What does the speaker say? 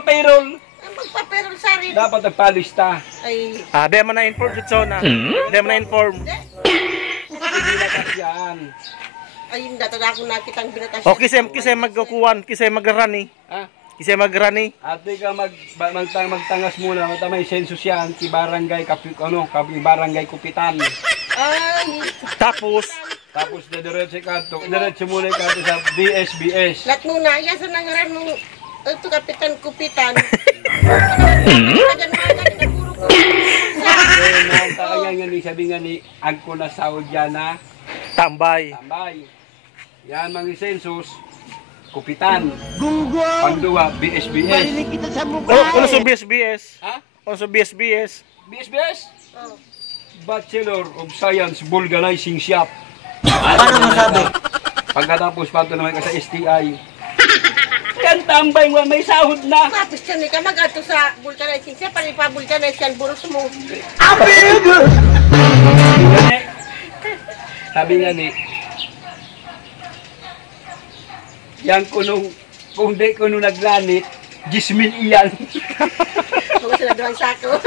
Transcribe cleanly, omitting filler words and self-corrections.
magpa-payroll. Magpa-payroll sa rin. Dapat nagpalista. Ay. Di mo na-inform dito na. Di mo na-inform. Binatas yan. Ay, hindi na ako nakitang binatas. O, kisay magkukuhan, kisay magrani. Ha? Kisay magrani. Ate ka magtangas muna. May sensus yan. Barangay, barangay Kupitan. Ay. Tapos diretso muna ka sa BSBS. Lahat muna, yan sa nangaran mong ito, Kapitan Kupitan. Kaya nga ni sabi nga ni agko na sahod yan na tambay. Yan mga sensus Kupitan. Pangduwa BSBS. Ano sa BSBS? Ha? Ano sa BSBS? BSBS? Bachelor of Science Vulcanizing Shop. Paano masabi? Pagkatapos pato naman ka sa STI. Yan tambay mo, may sahod na. Tapos yan, ka mag-ato sa vulcanizing siya, panipa-vulcanize yan, buros mo. Sabi nga ni, yan kung di ko nung naglanit, 10,000 iyan. Huwag sila doon sa ako.